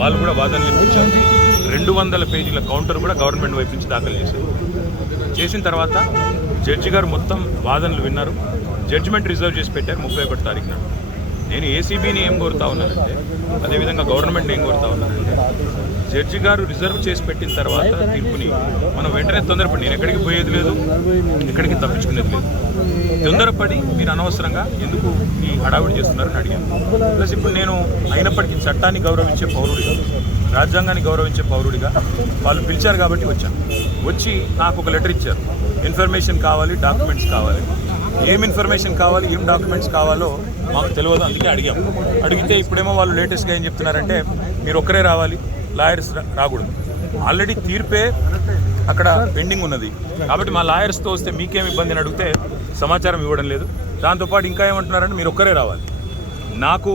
వాళ్ళు కూడా వాదనలు వినిపించారు. 200 పేజీల కౌంటర్ కూడా గవర్నమెంట్ వైపు నుంచి దాఖలు చేసిన తర్వాత జడ్జి గారు మొత్తం వాదనలు విన్నారు. జడ్జిమెంట్ రిజర్వ్ చేసి పెట్టారు 31 తారీఖున. నేను ఏసీబీని ఏం కోరుతా ఉన్నానంటే, అదేవిధంగా గవర్నమెంట్ ఏం కోరుతా ఉన్నానంటే, జడ్జి గారు రిజర్వ్ చేసి పెట్టిన తర్వాత తీర్పుని మనం వెంటనే తొందరపడి, నేను ఎక్కడికి పోయేది లేదు, ఎక్కడికి తప్పించుకునేది లేదు, తొందరపడి మీరు అనవసరంగా ఎందుకు ఈ హడావిడి చేస్తున్నారని అడిగాను. ప్లస్ ఇప్పుడు నేను అయినప్పటికీ చట్టాన్ని గౌరవించే పౌరుడిగా, రాజ్యాంగాన్ని గౌరవించే పౌరుడిగా వాళ్ళు పిలిచారు కాబట్టి వచ్చి నాకు ఒక లెటర్ ఇచ్చారు. ఇన్ఫర్మేషన్ కావాలి, డాక్యుమెంట్స్ కావాలి. ఏం ఇన్ఫర్మేషన్ కావాలి, ఏం డాక్యుమెంట్స్ కావాలో మాకు తెలియదు, అందుకే అడిగితే ఇప్పుడేమో వాళ్ళు లేటెస్ట్గా ఏం చెప్తున్నారంటే, మీరు ఒక్కరే రావాలి, లాయర్స్ రాకూడదు. ఆల్రెడీ తీర్పే అక్కడ పెండింగ్ ఉన్నది కాబట్టి మా లాయర్స్తో వస్తే మీకేం ఇబ్బంది అని అడిగితే సమాచారం ఇవ్వడం లేదు. దాంతోపాటు ఇంకా ఏమంటున్నారంటే, మీరు ఒక్కరే రావాలి. నాకు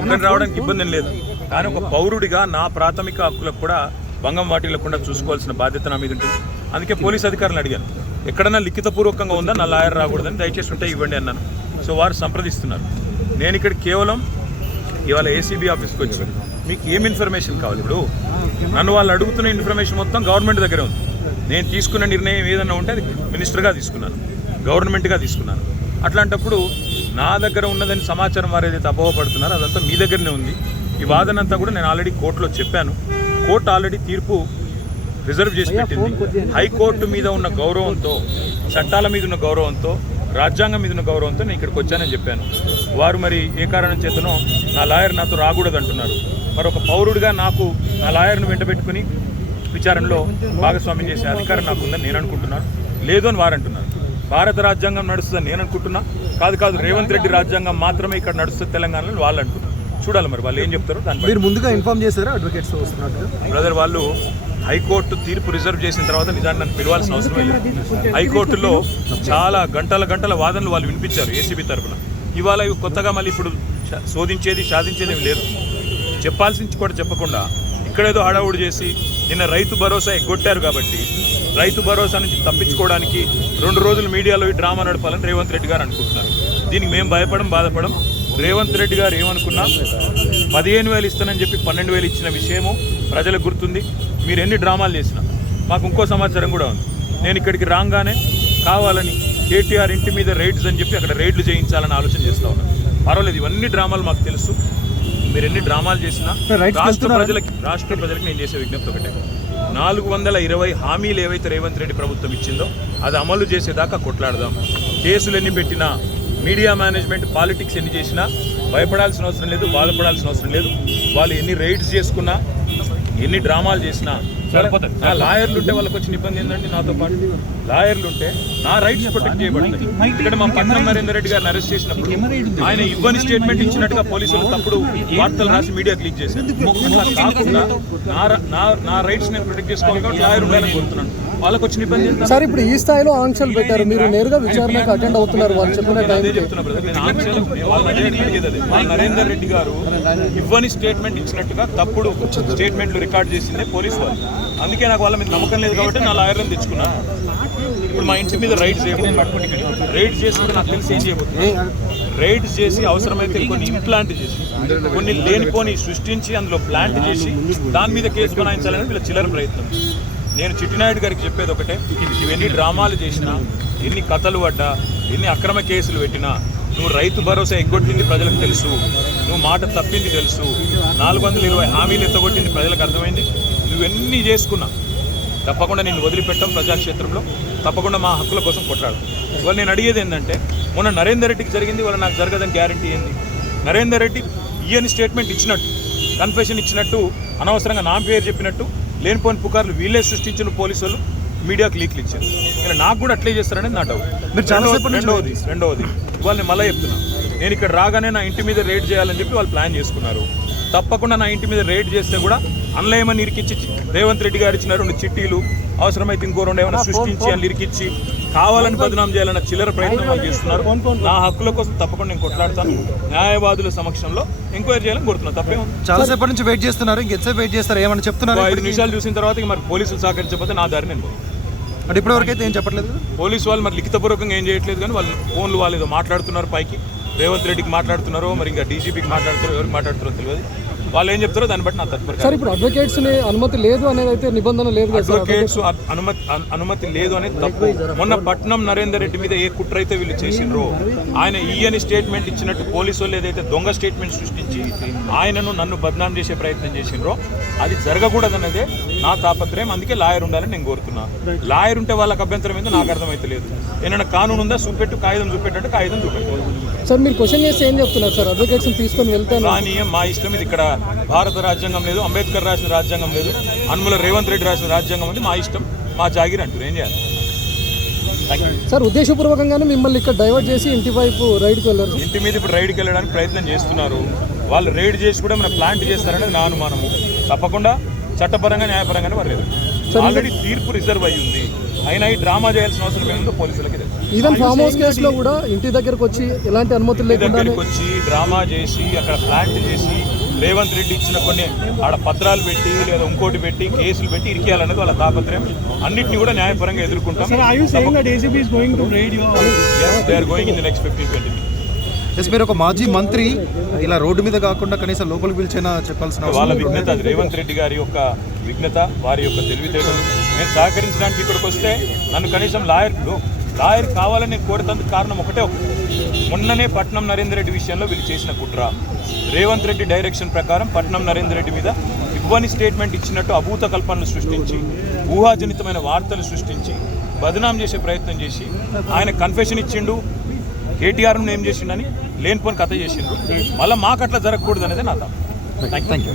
ఒక్కరే రావడానికి ఇబ్బంది లేదు, కానీ ఒక పౌరుడిగా నా ప్రాథమిక హక్కులకు కూడా భంగం వాటిల్లకుండా చూసుకోవాల్సిన బాధ్యత నా మీద ఉంటుంది. అందుకే పోలీస్ అధికారులను అడిగాను, ఎక్కడన్నా లిఖితపూర్వకంగా ఉందా నా లాయర్ రాకూడదని, దయచేసి ఉంటే ఇవ్వండి అన్నాను. సో వారు సంప్రదిస్తున్నారు. నేను ఇక్కడ కేవలం ఇవాళ ఏసీబీ ఆఫీస్కి వచ్చి మీకు ఏం ఇన్ఫర్మేషన్ కావాలి, ఇప్పుడు నన్ను వాళ్ళు అడుగుతున్న ఇన్ఫర్మేషన్ మొత్తం గవర్నమెంట్ దగ్గరే ఉంది. నేను తీసుకున్న నిర్ణయం ఏదన్నా ఉంటే అది మినిస్టర్గా తీసుకున్నాను, గవర్నమెంట్గా తీసుకున్నాను. అట్లాంటప్పుడు నా దగ్గర ఉన్నదని సమాచారం వారు ఏదైతే అపోహపడుతున్నారో అదంతా మీ దగ్గరనే ఉంది. ఈ వాదన అంతా కూడా నేను ఆల్రెడీ కోర్టులో చెప్పాను. కోర్టు ఆల్రెడీ తీర్పు రిజర్వ్ చేసి పెట్టింది. హైకోర్టు మీద ఉన్న గౌరవంతో, చట్టాల మీద ఉన్న గౌరవంతో, రాజ్యాంగం మీద ఉన్న గౌరవంతో నేను ఇక్కడికి వచ్చానని చెప్పాను. వారు మరి ఏ కారణం చేతనో నా లాయర్ నాతో రాకూడదు అంటున్నారు. మరి ఒక పౌరుడిగా నాకు నా లాయర్ను వెంటబెట్టుకుని విచారణలో భాగస్వామ్యం చేసే అధికారం నాకు ఉందని నేను అనుకుంటున్నాను. లేదు అని వారు అంటున్నారు. భారత రాజ్యాంగం నడుస్తుందని నేను అనుకుంటున్నా. కాదు రేవంత్ రెడ్డి రాజ్యాంగం మాత్రమే ఇక్కడ నడుస్తుంది తెలంగాణలో వాళ్ళు అంటున్నారు. చూడాలి మరి వాళ్ళు ఏం చెప్తారో. దాన్ని మీరు ముందుగా ఇన్ఫార్మ్ చేశారా అడ్వకేట్స్ వస్తున్నట్టు? బ్రదర్, వాళ్ళు హైకోర్టు తీర్పు రిజర్వ్ చేసిన తర్వాత నిజాన్ని నన్ను పిలవాల్సిన అవసరం లేదు. హైకోర్టులో చాలా గంటల వాదనలు వాళ్ళు వినిపించారు ఏసీబీ తరఫున. ఇవాళ కొత్తగా మళ్ళీ ఇప్పుడు సాధించేది లేదు. చెప్పాల్సింది కూడా చెప్పకుండా ఇక్కడేదో హడావుడి చేసి నిన్న రైతు భరోసా ఎగ్గొట్టారు కాబట్టి రైతు భరోసా నుంచి తప్పించుకోవడానికి 2 రోజులు మీడియాలో ఈ డ్రామా నడపాలని రేవంత్ రెడ్డి గారు అనుకుంటున్నారు. దీనికి మేము బాధపడం. రేవంత్ రెడ్డి గారు ఏమనుకున్నా 15,000 ఇస్తానని చెప్పి 12,000 ఇచ్చిన విషయము ప్రజలకు గుర్తుంది. మీరు ఎన్ని డ్రామాలు చేసినా మాకు ఇంకో సమాచారం కూడా ఉంది. నేను ఇక్కడికి రాగానే కావాలని కేటీఆర్ ఇంటి మీద రైడ్స్ అని చెప్పి అక్కడ రైడ్లు చేయించాలని ఆలోచన చేస్తూ ఉన్నాను. పర్వాలేదు, ఇవన్నీ డ్రామాలు మాకు తెలుసు. మీరు ఎన్ని డ్రామాలు చేసినా రాష్ట్ర ప్రజలకి నేను చేసే విజ్ఞప్తి ఒకటే, 420 హామీలు ఏవైతే రేవంత్ రెడ్డి ప్రభుత్వం ఇచ్చిందో అది అమలు చేసేదాకా కొట్లాడదాం. కేసులు ఎన్ని పెట్టినా, మీడియా మేనేజ్మెంట్ పాలిటిక్స్ ఎన్ని చేసినా భయపడాల్సిన అవసరం లేదు, బాధపడాల్సిన అవసరం లేదు. వాళ్ళు ఎన్ని రైడ్స్ చేసుకున్నా, ఎన్ని డ్రామాలు చేసినా సరిపోతుంది. నా లాయర్లు ఉంటే వాళ్ళకి వచ్చిన ఇబ్బంది ఏంటంటే, నాతో పాటు లాయర్లు ఉంటే నా రైట్స్ ప్రొటెక్ట్ చేయబడుతుంది. ఇక్కడ మా పట్నం నరేందర్ రెడ్డి గారిని అరెస్ట్ చేసినప్పుడు ఆయన ఇవ్వని స్టేట్మెంట్ ఇచ్చినట్టుగా పోలీసులు తప్పుడు వార్తలు రాసి మీడియాకి లీక్ చేశారు. అట్లా కాకుండా నా రైట్స్ నేను ప్రొటెక్ట్ చేసుకోవాలి, లాయర్ ఉండాలని కోరుతున్నాను. వాళ్ళకి వచ్చిన ఇబ్బంది సార్, ఇప్పుడు ఈ స్థాయిలో ఆంక్షలు పెట్టారు, మీరు నేరుగా విచారణకు అటెండ్ అవుతున్నారు. వాళ్ళు చెప్పిన అదే చెప్తున్నా బ్రదర్, నేను ఆంక్షలు నరేందర్ రెడ్డి గారు ఇవ్వని స్టేట్మెంట్ ఇచ్చినట్టుగా తప్పుడు స్టేట్మెంట్లు రికార్డ్ చేసిందే పోలీసు వాళ్ళు. అందుకే నాకు వాళ్ళ మీద నమ్మకం లేదు కాబట్టి నా లాయర్లను తెచ్చుకున్నాను. ఇప్పుడు మా ఇంటి మీద రైడ్స్ చేసినప్పుడు నాకు తెలిసి ఏం చేయబోతుంది, రైడ్స్ చేసి అవసరమైతే కొన్ని ఇంప్లాంట్ చేసి కొన్ని లేనిపోని సృష్టించి అందులో ప్లాంట్ చేసి దాని మీద కేసు బనాయించాలని వీళ్ళ చిల్లర ప్రయత్నం. నేను చిట్టినాయుడు గారికి చెప్పేది ఒకటే, ఇవన్నీ డ్రామాలు చేసినా, ఎన్ని కథలు పడ్డా, ఎన్ని అక్రమ కేసులు పెట్టినా, నువ్వు రైతు భరోసా ఎగ్గొట్టింది ప్రజలకు తెలుసు, నువ్వు మాట తప్పింది తెలుసు, 420 హామీలు ఎత్తగొట్టింది ప్రజలకు అర్థమైంది. నువ్వెన్నీ చేసుకున్నా తప్పకుండా నేను వదిలిపెట్టాం. ప్రజాక్షేత్రంలో తప్పకుండా మా హక్కుల కోసం కొట్లాడు. ఇవాళ నేను అడిగేది ఏంటంటే, మొన్న నరేందర్ రెడ్డికి జరిగింది, ఇవాళ నాకు జరగదని గ్యారంటీ ఏంది? నరేందర్ రెడ్డి ఈయన స్టేట్మెంట్ ఇచ్చినట్టు, కన్ఫెషన్ ఇచ్చినట్టు, అనవసరంగా నా పేరు చెప్పినట్టు లేనిపోని పుకార్లు వీళ్ళే సృష్టించిన పోలీసులు మీడియాకు లీక్లు ఇచ్చారు. ఇలా నాకు కూడా అట్లే చేస్తారనేది నా డౌట్. రెండవది ఇవాళ నేను మళ్ళీ చెప్తున్నా, నేను ఇక్కడ రాగానే నా ఇంటి మీద రైడ్ చేయాలని చెప్పి వాళ్ళు ప్లాన్ చేసుకున్నారు. తప్పకుండా నా ఇంటి మీద రైడ్ చేస్తే కూడా అన్లయమని ఇరికిచ్చి రేవంత్ రెడ్డి గారు ఇచ్చిన 2 చిట్టీలు, అవసరమైతే ఇంకో 2 ఏమైనా సృష్టించి అని ఇరికిచ్చి కావాలని బదనాం చేయాలన్న చిల్లర ప్రయత్నం చేస్తున్నారు. నా హక్కుల కోసం తప్పకుండా నేను కొట్లాడతాను. న్యాయవాదుల సమక్షంలో ఎంక్వైరీ చేయాలని కోరుతున్నాను. తప్పే చాలాసేపటి నుంచి వెయిట్ చేస్తున్నారు, ఇంకెంతసేపు వెయిట్ చేస్తారు? ఏమన్నా చెప్తున్నారు? 5 నిమిషాలు చూసిన తర్వాత మరి పోలీసులు సహకరించకపోతే నా దారి నేను అంటే ఇప్పటివరకు అయితే ఏం చెప్పట్లేదు పోలీసు వాళ్ళు. మరి లిఖితపూర్వకంగా ఏం చేయట్లేదు, కానీ వాళ్ళు ఫోన్లు వాళ్ళు ఏదో మాట్లాడుతున్నారు పైకి. రేవంత్ రెడ్డికి మాట్లాడుతున్నారో, మరి ఇంకా డీజీపీకి మాట్లాడుతున్నారో, ఎవరికి మాట్లాడుతున్నారో తెలియదు. వాళ్ళు ఏం చెప్తారో దాన్ని బట్టి నా తదుపరి సార్ ఇప్పుడు అడ్వకేట్స్ ని అనుమతి లేదు అనేది అయితే నిబంధన లేదు కదా సార్. అడ్వకేట్స్ అనుమతి లేదు అనేది తప్పు. మొన్న పట్నం నరేందర్ రెడ్డి మీద ఏ కుట్ర అయితే వీళ్ళు చేసిండ్రో, ఆయన ఈయని స్టేట్మెంట్ ఇచ్చినట్టు పోలీసు వాళ్ళు ఏదైతే దొంగ స్టేట్మెంట్ సృష్టించి ఆయనను నన్ను బద్నాం చేసే ప్రయత్నం చేసిండ్రో అది జరగకూడదన్నదే నా తాపత్రయం. అందుకే లాయర్ ఉండాలని నేను కోరుతున్నా. లాయర్ ఉంటే వాళ్ళకి అభ్యంతరం ఏందో నాకు అర్థమైతే లేదు. ఏమైనా కానూన్ ఉందా చూపెట్టు, కాగితం చూపెట్టంటే కాగితం చూపెట్టు. సార్ మీరు క్వశ్చన్ చేస్తే ఏం చెప్తున్నారు సార్? అడ్వకేట్స్ తీసుకొని వెళ్తాను కానీ మా ఇష్టం. ఇది ఇక్కడ భారత రాజ్యాంగం లేదు, అంబేద్కర్ రాసిన రాజ్యాంగం లేదు, అనుముల రేవంత్ రెడ్డి రాసిన రాజ్యాంగం ఉంది. మా ఇష్టం, మా జాగిర్ అంటారు. ఏం చేయాలి? సార్ ఉద్దేశపూర్వకంగానే మిమ్మల్ని ఇక్కడ డైవర్ట్ చేసి ఇంటి వైపు రైడ్కి వెళ్ళారు. ఇంటి మీద ఇప్పుడు రైడ్కి వెళ్ళడానికి ప్రయత్నం చేస్తున్నారు. వాళ్ళు రైడ్ చేసి కూడా మన ప్లాంట్ చేస్తారనేది నా అనుమానము. తప్పకుండా చట్టపరంగా న్యాయపరంగానే పర్లేదు. ఆల్రెడీ తీర్పు రిజర్వ్ అయ్యి ఉంది. అయినా ఈ డ్రామా చేయాల్సిన అవసరం ఏముందో పోలీసులకి తెలుసు. ఈవెన్ ఫామ్ హౌస్ కేసులో కూడా ఇంటి దగ్గరకు వచ్చి ఎలాంటి అనుమతులు లేకుండా దగ్గరికి వచ్చి డ్రామా చేసి అక్కడ ప్లాంట్ చేసి రేవంత్ రెడ్డి ఇచ్చిన కొన్ని ఆడ పత్రాలు పెట్టి లేదా ఇంకోటి పెట్టి కేసులు పెట్టి ఇరికేయాలనేది వాళ్ళ తాపత్రయం. అన్నింటినీ కూడా న్యాయపరంగా ఎదుర్కొంటాం. Going in the next 15-20 minutes. Yes, మీరు ఒక మాజీ మంత్రి ఇలా రోడ్డు మీద కాకుండా కనీసం లోపలికి పిలిచైనా చెప్పాల్సిన వాళ్ళ విఘ్నత, అది రేవంత్ రెడ్డి గారి యొక్క విఘ్నత, వారి యొక్క తెలివితేటలు. నేను సహకరించడానికి ఇక్కడికి వస్తే నన్ను కనీసం లాయర్ కావాలని నేను కోరుతందుకు కారణం ఒకటే. మొన్ననే పట్నం నరేందర్ రెడ్డి విషయంలో వీళ్ళు చేసిన కుట్ర, రేవంత్ రెడ్డి డైరెక్షన్ ప్రకారం పట్నం నరేందర్ రెడ్డి మీద ఇవ్వని స్టేట్మెంట్ ఇచ్చినట్టు అభూత కల్పనలు సృష్టించి, ఊహాజనితమైన వార్తలు సృష్టించి బదనాం చేసే ప్రయత్నం చేసి ఆయన కన్ఫెషన్ ఇచ్చిండు, కేటీఆర్ను ఏం చేసిండని లేనిపోని కథ చేసిండ్రు. మళ్ళీ మాకు అట్లా జరగకూడదు అనేది నా థాట్. Thank you.